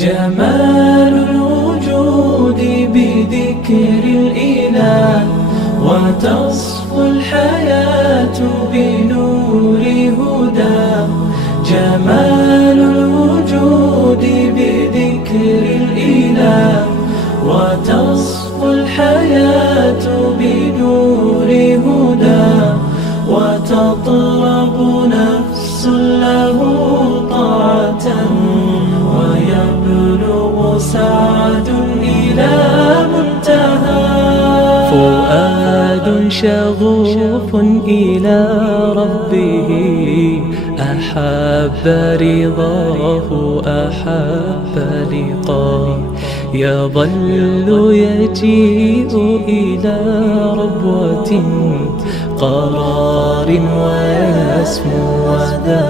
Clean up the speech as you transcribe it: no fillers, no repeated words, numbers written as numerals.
جمال الوجود بذكر الإله، وتصفو الحياة بنور هداه. جمال الوجود بذكر الإله، وتصفو الحياة بنور هداه. وتطلب نفس له طاعة، ويبلغ سعد إلى منتهى. فؤاد شغوف إلى ربه، أحب رضاه أحب لقاه. يظل يجيء إلى ربوة قرار، ويسمو وذا